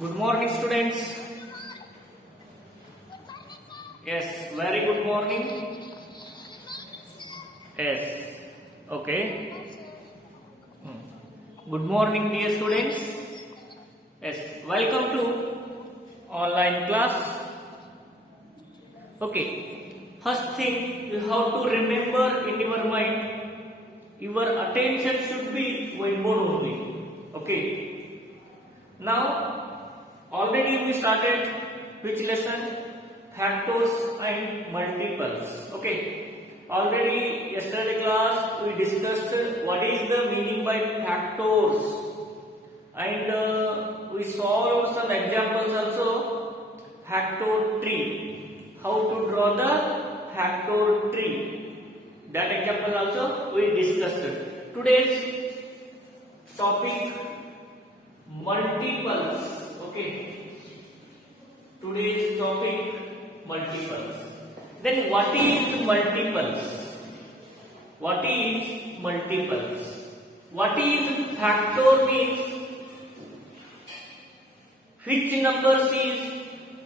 Good morning, students. Yes, very good morning. Yes, okay. Good morning, dear students. Yes, welcome to online class. Okay, first thing you have to remember in your mind, your attention should be whiteboard only. Okay, now already we started which lesson? Factors and multiples. Okay, already yesterday class we discussed what is the meaning by factors, and we solved some examples also. Factor tree, how to draw the factor tree, that example also we discussed. Today's topic multiples. Okay, today's topic multiples. Then what is multiples? What is multiples? What is factor means? Which number is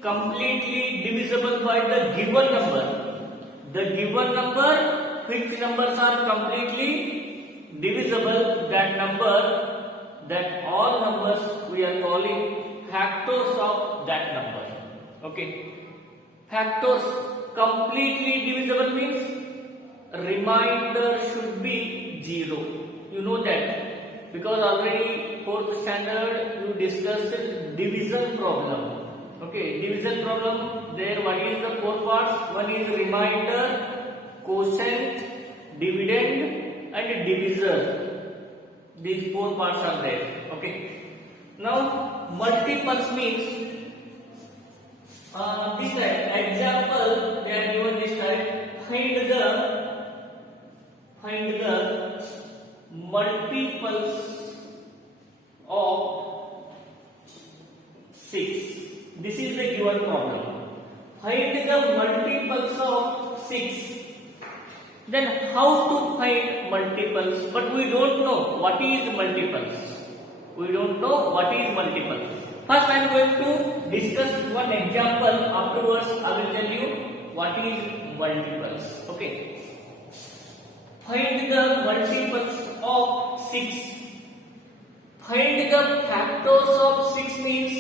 completely divisible by the given number? The given number, which numbers are completely divisible, that number, that all numbers we are calling factors of that number. Okay, factors completely divisible means remainder should be 0. You know that because already 4th standard you discussed division problem. Okay, division problem, there what is the 4 parts? One is remainder, quotient, dividend and divisor. These 4 parts are there. Okay, now multiples means this type example they are given this type. Find the multiples of 6. This is the given problem. Find the multiples of 6. Then how to find multiples? But we don't know what is multiples. We don't know what is multiples. First I am going to discuss one example. Afterwards I will tell you what is multiples. Okay. Find the multiples of 6. Find the factors of 6 means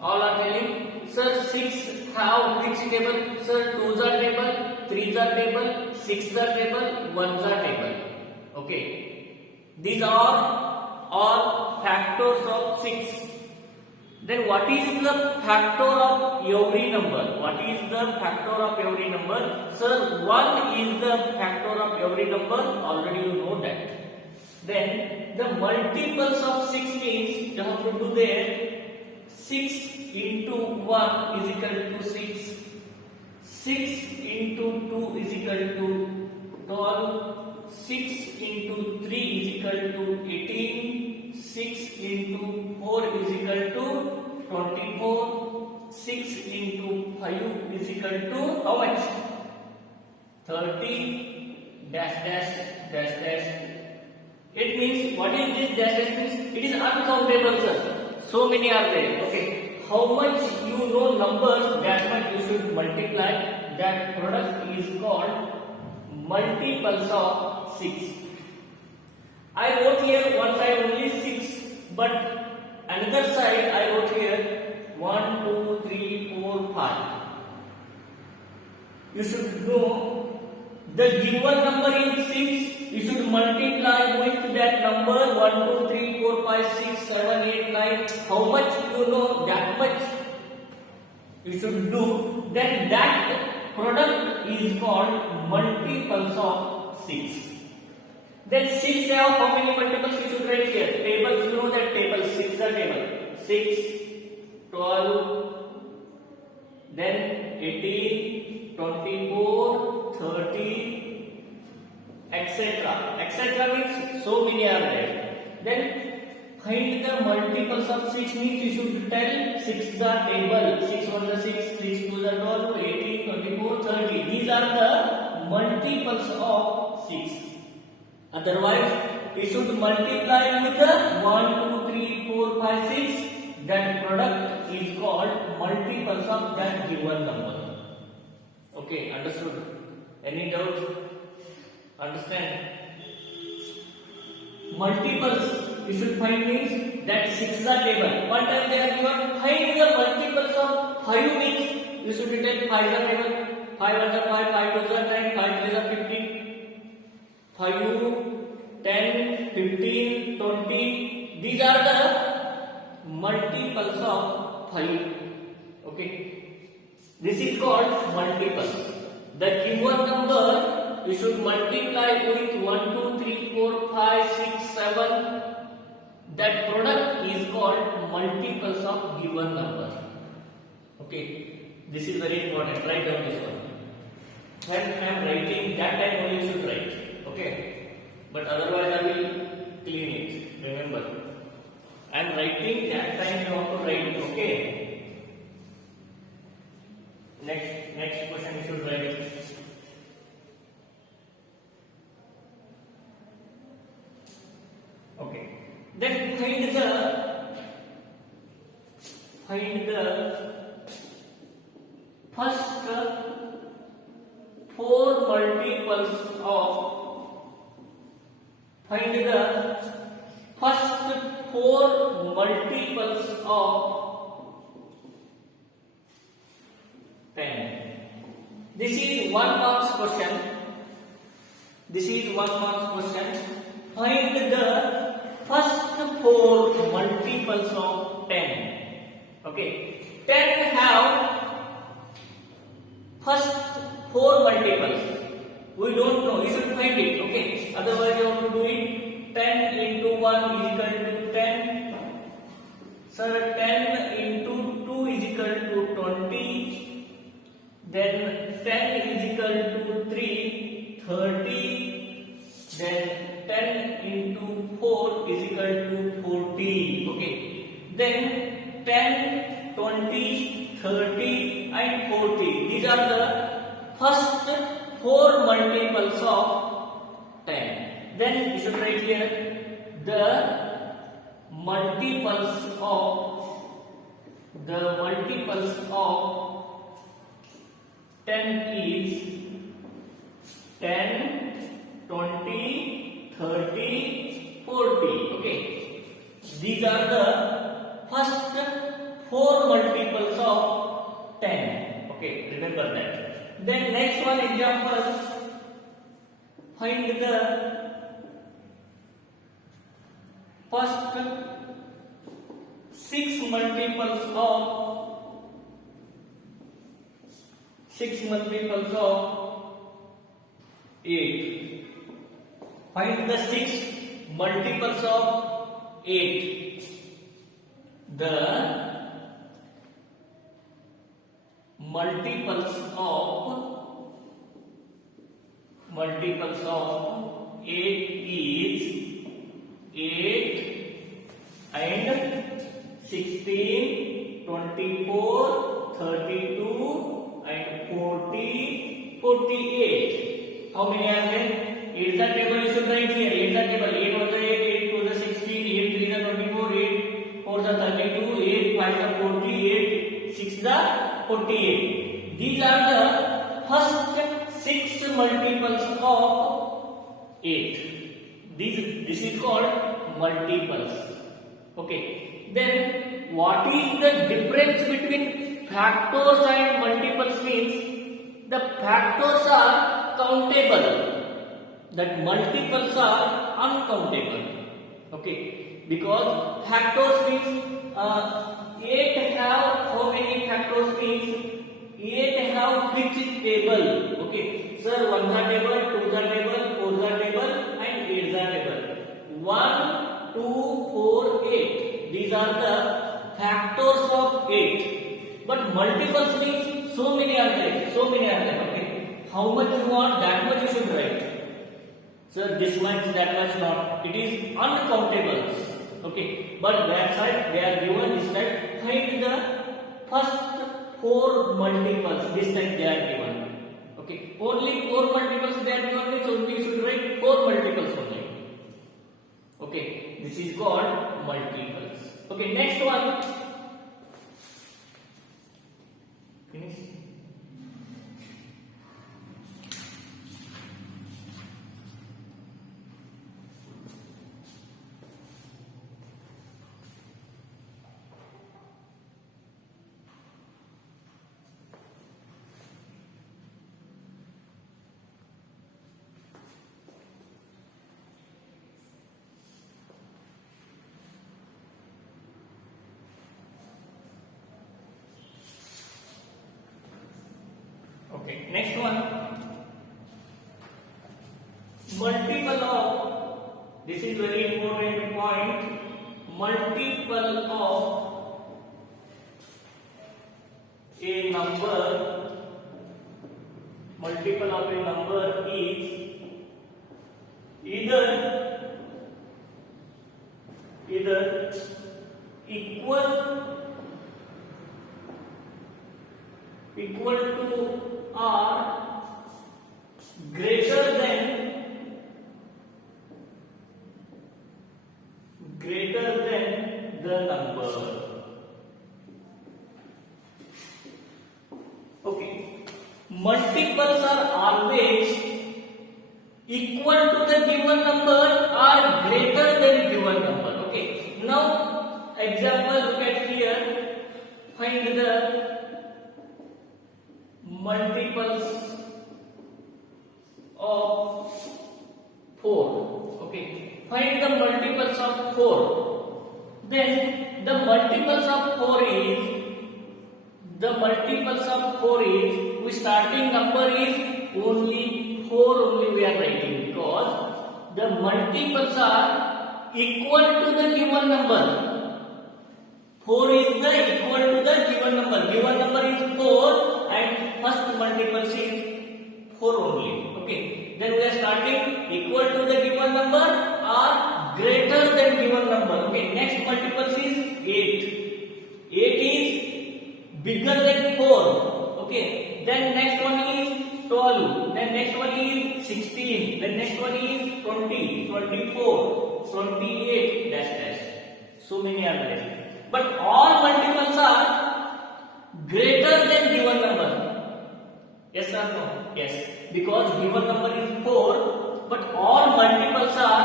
all are telling, sir, 6 have which table? Sir, 2s are table, 3s are table, 6s are table, 1s are table. Okay. These are all factors of 6. Then what is the factor of every number? What is the factor of every number? Sir, 1 is the factor of every number. Already you know that. Then the multiples of 6 means you have to do there. 6 into 1 is equal to 6. 6 into 2 is equal to 12. 6 into 3 is equal to 18. 6 into 4 is equal to 24. 6 into 5 is equal to how much? 30 dash dash dash dash. It means, what is this dash dash means? It is uncountable, sir. So many are there. Okay. How much you know numbers, that much you should multiply. That product is called multiples of 6. I wrote here one side only 6, but another side I wrote here 1, 2, 3, 4, 5. You should know the given number is 6. You should multiply with that number 1, 2, 3, 4, 5, 6, 7, 8, 9. How much you know, that much you should do. Then that product is called multiples of 6. Then 6 have how many multiples you should write here? Tables, you know that table, 6 are table. 6, 12, then 18, 24, 30, etc. etc. means so many are there. Then find the multiples of 6 means you should tell 6 are table. 6 1 is 6, 6 2 is 12, 18, 24, 30. These are the multiples of 6. Otherwise, you should multiply with the 1, 2, 3, 4, 5, 6. That product called multiples of that given number. Okay, understood? Any doubt? Understand? Multiples you should find means that 6 is the table. One time they are given, find the multiples of 5 means you should take 5 is the table. 5 1 is 5, 5 2 is 10, 5 3 is 15. 5, 10, 15, 20. These are the multiples of 5. Okay. This is called multiples. The given number you should multiply with 1, 2, 3, 4, 5, 6, 7. That product is called multiples of given number. Okay. This is very important. Write down this one. When I am writing, that time only you should write. Okay. But otherwise I will clean it. Remember. I am writing, that time you have to write. Okay. Next question you should write. Okay. Then find the first 4 multiples of ten. This is 1 marks question. Find the first 4 multiples of 10. Okay. 10 have first 4 multiples. We don't know. You should find it. Okay. Otherwise you have to do it. 10 into 1 is equal to 10. Sir, 10 into 2 is equal to 20. Then 10 is equal to 3, 30. Then 10 into 4 is equal to 40. Okay. Then 10, 20, 30 and 40. These are the first 4 multiples of 10. Then you should write here the multiples of 10 is 10, 20, 30, 40. Okay. These are the first 4 multiples of 10. Okay, remember that. Then next one example. Find the first 6 multiples of 8. Find the 6 multiples of 8. The multiples of 8 is 8 and 16, 24, 32 and 40, 48. How many are there? 8 the table you should write here. 8 the table. 8 1 is 8, 8 2 is 16, 8 3 is 24, 8 4 is 32, 8 5 is 40, 8 6 is 48. These are the first 6 multiples of 8. This is called multiples. Okay. Then what is the difference between factors and multiples means the factors are countable, that multiples are uncountable. Okay. Because factors means 8 have how many factors means 8 have fixed table. Okay. Sir, 1 is table, 2 is table, 4 is table and 8 is table. 1, 2, 4, 8. These are the factors of 8. But multiples means so many are there. Okay. How much you want, that much you should write. Sir, this much, that much not. It is uncountables. Okay. But that side they are given this type. Find the first 4 multiples. This type they are given. Okay. Only 4 multiples they are given means only you should write 4 multiples only. Okay. This is called multiples. Okay. Next one. next one, multiple of, this is very important point, multiple of a number, multiple of a number is either equal to or greater than the number. Okay, multiples are always equal to the given number or greater than given number. Okay, now example, look at here, find the multiples of 4. Okay, find the multiples of 4. Then the multiples of 4 is, we starting number is only 4 only we are writing, because the multiples are equal to the given number. 4 is the equal to the given number. Given number is 4 and first multiple is 4 only. Okay, then we are starting equal to the given number or greater than given number. Okay, next multiple is 8. 8 is bigger than 4. Okay, then next one is 12, then next one is 16, then next one is 20, 24, 28 dash dash. So many are there, but all multiples are greater than given number. Yes or no? Yes, because given number is 4, but all multiples are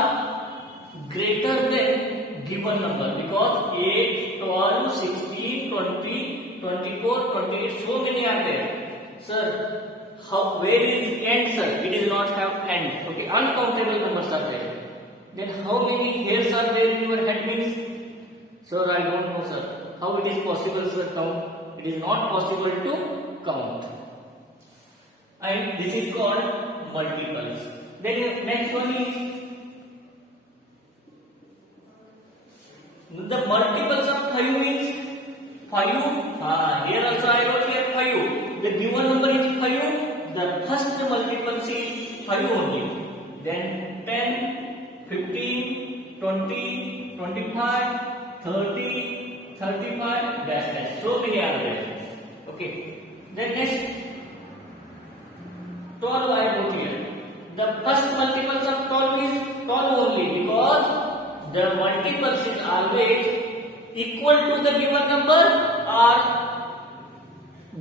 greater than given number, because 8, 12, 16, 20, 24, 28, so many are there. Sir, where is end, sir? It is not have end. Okay, uncountable numbers are there. Then how many hairs are there in your head means? Sir, I don't know, sir. How it is possible, sir, count? It is not possible to count. And this is called multiples. Then next one is the multiples of 5 means 5. Here also I wrote here 5. The given number is 5. The first multiple is 5 only. Then 10, 15, 20, 25, 30, 35, dash dash. So many are there. Okay. Then next 12 I wrote here. The first multiples of 12 is 12 only, because the multiples is always equal to the given number or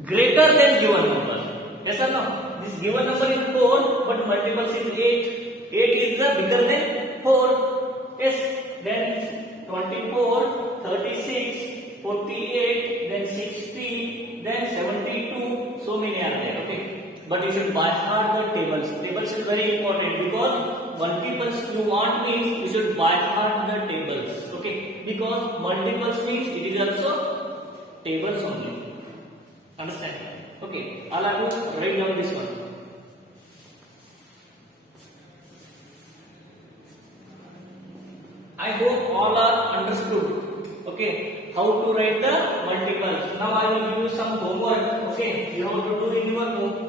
greater than given number. Yes or no? This given number is 4, but multiples is 8. 8 is the bigger than 4. Yes. Then 24, 36, 48, then 60, then 72. So many are there. Okay. But you should by heart the tables. Tables is very important, because multiples you want means you should by heart the tables. Okay, because multiples means it is also tables only. Understand? Okay, I'll have to write down this one. I hope all are understood. Okay, how to write the multiples. Now I will give you some homework. Okay, you have to do in your home.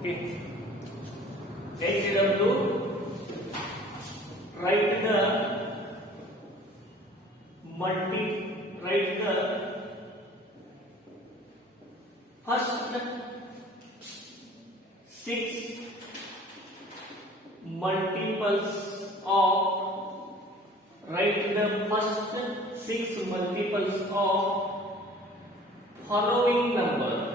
Okay, HW, write the first 6 multiples of, write the first 6 multiples of following number.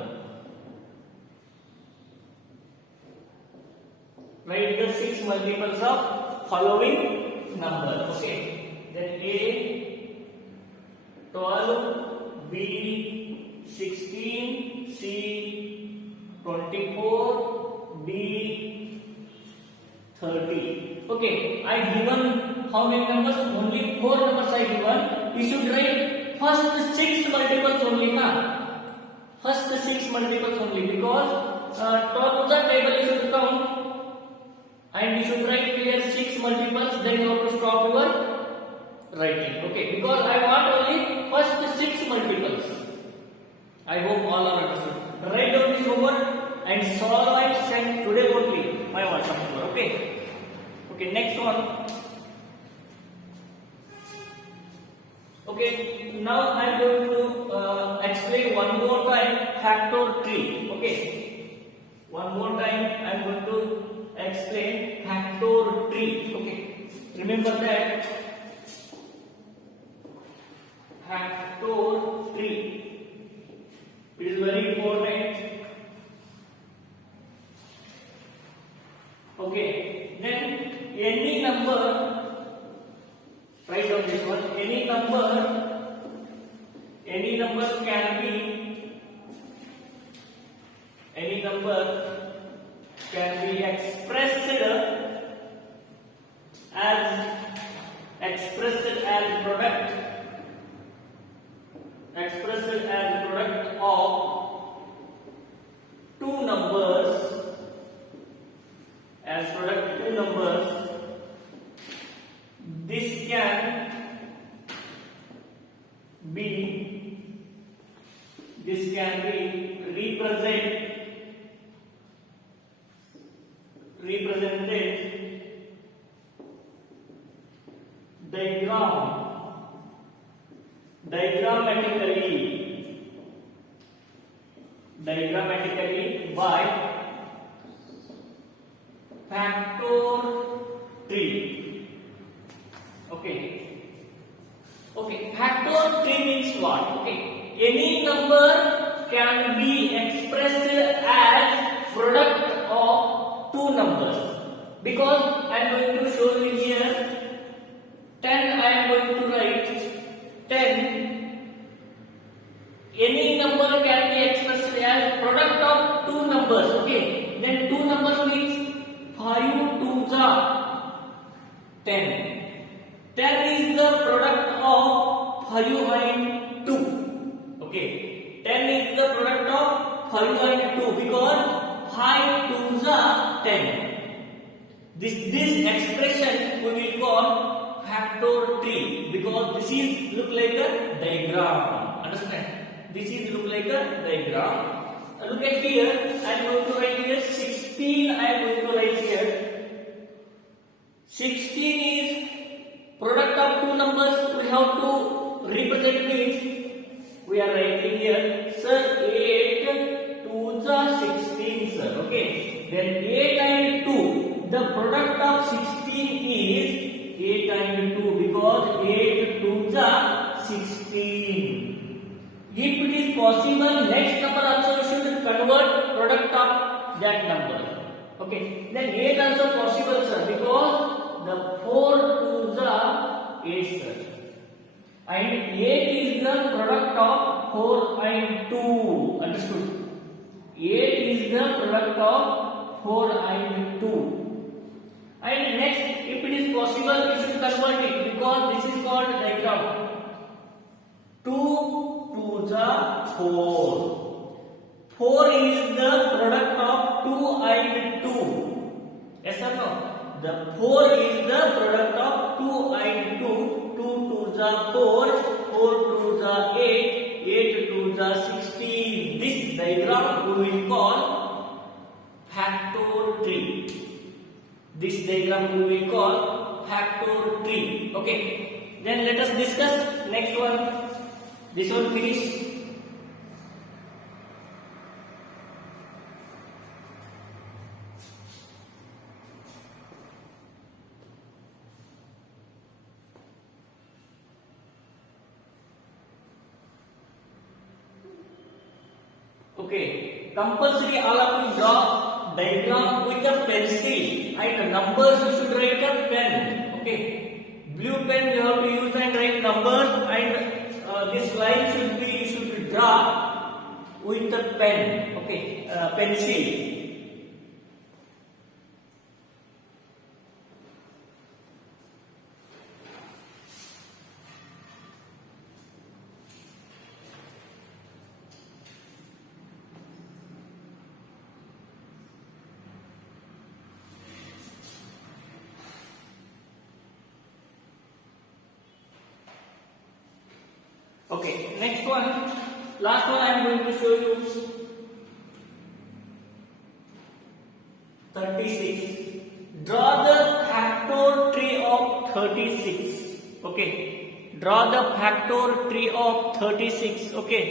Write the 6 multiples of following number. Okay. Then A 12, B 16, C 30. Okay, I given how many numbers? Only 4 numbers I given. You should write first 6 multiples only, na? First 6 multiples only, because to the table you should count and you should write here 6 multiples. Then you have to stop your writing. Okay, because I want only first 6 multiples. I hope all are understood. Write down this homework and solve and send today only my WhatsApp number. Okay. Okay. Next one. Okay. Now I am going to explain one more time factor tree. Okay. One more time I am going to explain factor tree. Okay. Remember that factor tree. It is very important. Okay, then any number, write down this one. Any number can be expressed as product of two numbers, this can be represented diagrammatically by factor tree. Okay, factor tree means what? Okay, any number can be expressed as product of two numbers, because I am going to show you here 10. I am going to write 10. Any number can be expressed as product of two numbers. Okay, then two numbers means 5 to the 10. 10 is the product of 5 and 2. Okay, 10 is the product of 5 and 2 because 5 to the 10. This expression we will call factor tree, because this is look like a diagram. Understand? This is look like a diagram. Look at here. I am going to write here 16. I am going to write here 16 is product of two numbers. We have to represent means we are writing here, sir, 8 to the 16, sir. Okay. Then 8 and 2. The product of 16 is 8 and 2 because 8 to the 16. If it is possible, next number also should convert product of that number. Okay. Then 8 also possible, sir, because the 4 to the 8, sir. And 8 is the product of 4 and 2. Understood? 8 is the product of 4 and 2. And next, if it is possible, we should convert it because this is called diagram. 2 to the 4. 4 is the product of 2 and 2. Yes or no? The 4 is the product of 2 and 2. 2 to the 4, 4 to the 8, 8 to the 16. This diagram we will call factor tree. This diagram we will call factor tree. Okay. Then let us discuss next one. This one finish. Okay. Compulsory all of you draw diagram with a pencil and numbers you should write a pen. Okay. Blue pen you have to use and write numbers, and this line you should draw with a pen. Okay. Pencil. Okay, next one, last one I am going to show you. 36. Draw the factor of 36. Okay, draw the factor of 36. Okay,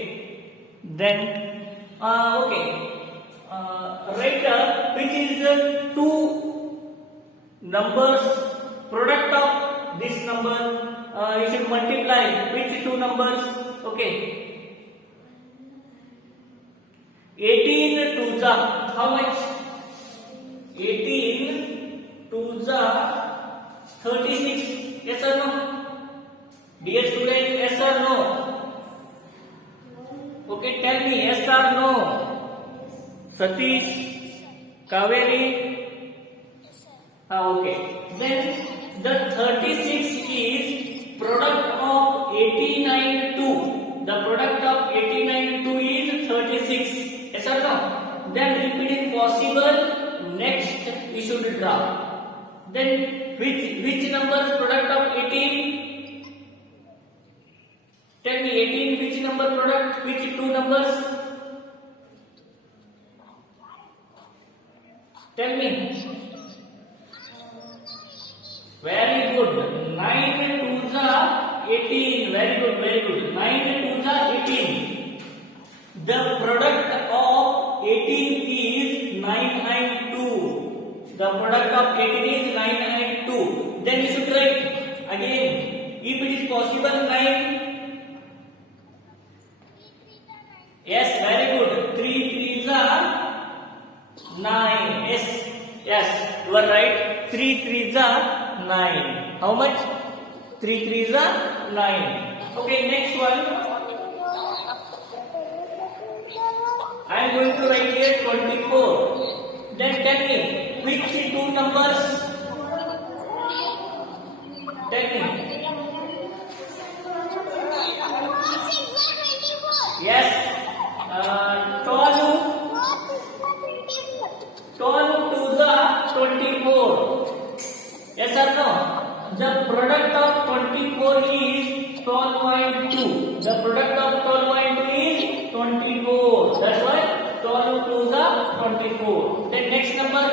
then write which is the two numbers product of this number. You should multiply which two numbers. Okay, 18 to the how much? 18 to the 36. Yes or no? Dear students, yes or no? Okay, tell me yes or no. Satish, Kaveri. Okay. Then the 36 is product of 89 to. The product of 89 to is 36. Yes or no? Then if it is possible, next we should draw. Then which numbers product of 18? Tell me 18 which number product? Which two numbers? Tell me. Very good. 9 to the 18. Very good, very good. 9 to the 18. The product of 18 is 9 and 2. The product of 18 is 9 and 2. Then you should write again. If it is possible, 9. Yes, very good. 3 3s are 9. Yes, yes, you are right. 3 3s are 9. How much? 3 3s are 9. Okay, next one. I am going to write here 24. Then tell me which two numbers? Tell me. Yes. 12 to the 24. Yes or no? The product of 24 is 12 and 2. The product of 12 and 2 is 24. That's why 12 to the 24. Then next number,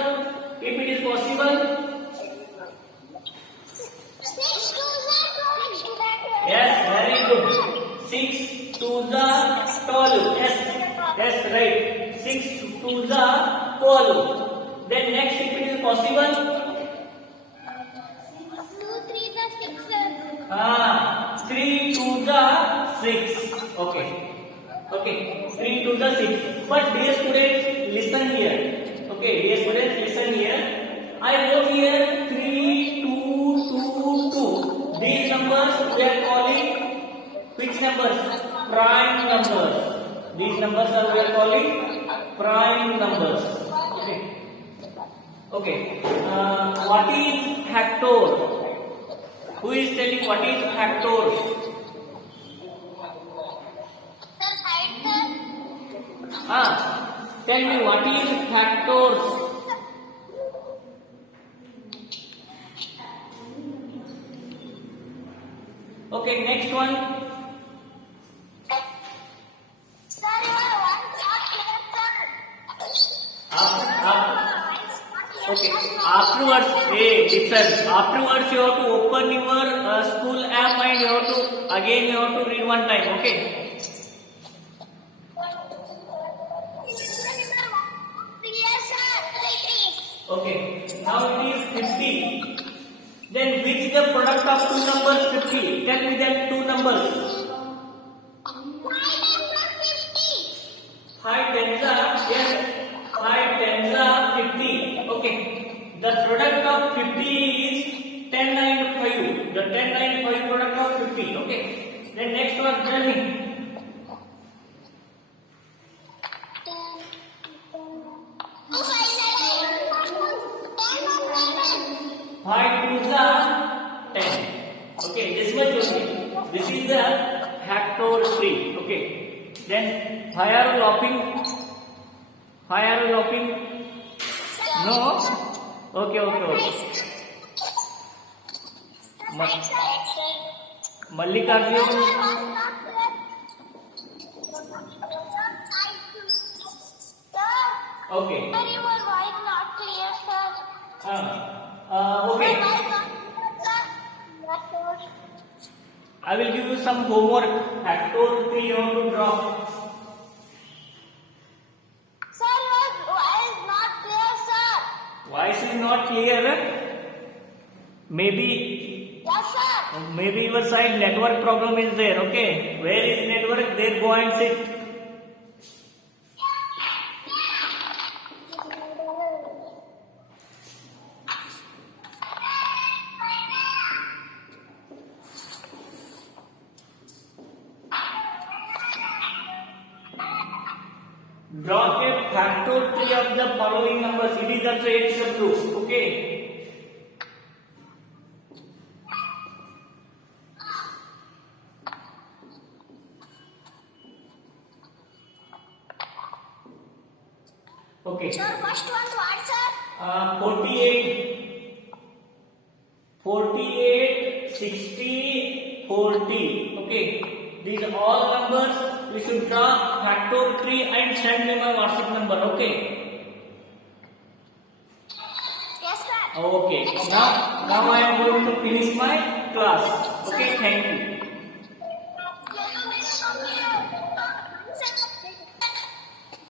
if it is possible. Yes, very good. 6 to the 12. Yes, yes, right. 6 to the 12. Then next, if it is possible. 3 to the 6. Okay. Okay. 3 to the 6. But dear students, listen here. Okay, dear students, listen here. I wrote here 3, 2, 2, 2. These numbers we are calling which numbers? Prime numbers. These numbers are we are calling prime numbers. Okay. Okay. What is factor? Who is telling what is factors? Tell me what is factors? Okay, next one. Okay, afterwards, hey, listen. Afterwards, you have to open your school app and you have to read one time. Okay. Okay. Now it is 50. Then which is the product of two numbers 50? Tell me that two numbers. 5 tens are, yes, 5 tens are 50. Okay. The product of 50 is 10 and 5. The 10 and 5 product of 50. Okay. Then next one, tell me. 5 twos are 10. Okay, this much only. This is the factor 3. Okay. Then why are you laughing? Why are you laughing? No? Okay. Mallikarjun. Okay. Sir, your voice not clear, sir. Okay. Sir, why not clear, sir? Yes, sir. I will give you some homework. Factor 3 you have to draw. Sir, your voice is not clear, sir. Voice is not clear. Maybe Yes, sir. your side network problem is there. Okay. Where is network? There go and sit. Draw a factor 3 of the following numbers. It is also HW. Okay. Okay. Sir, first one what, sir? 48, 60, 40. Okay. These are all numbers. You should draw factor 3 and send me my WhatsApp number. Okay. Yes, sir. Okay. Now I am going to finish my class. Okay. Thank you.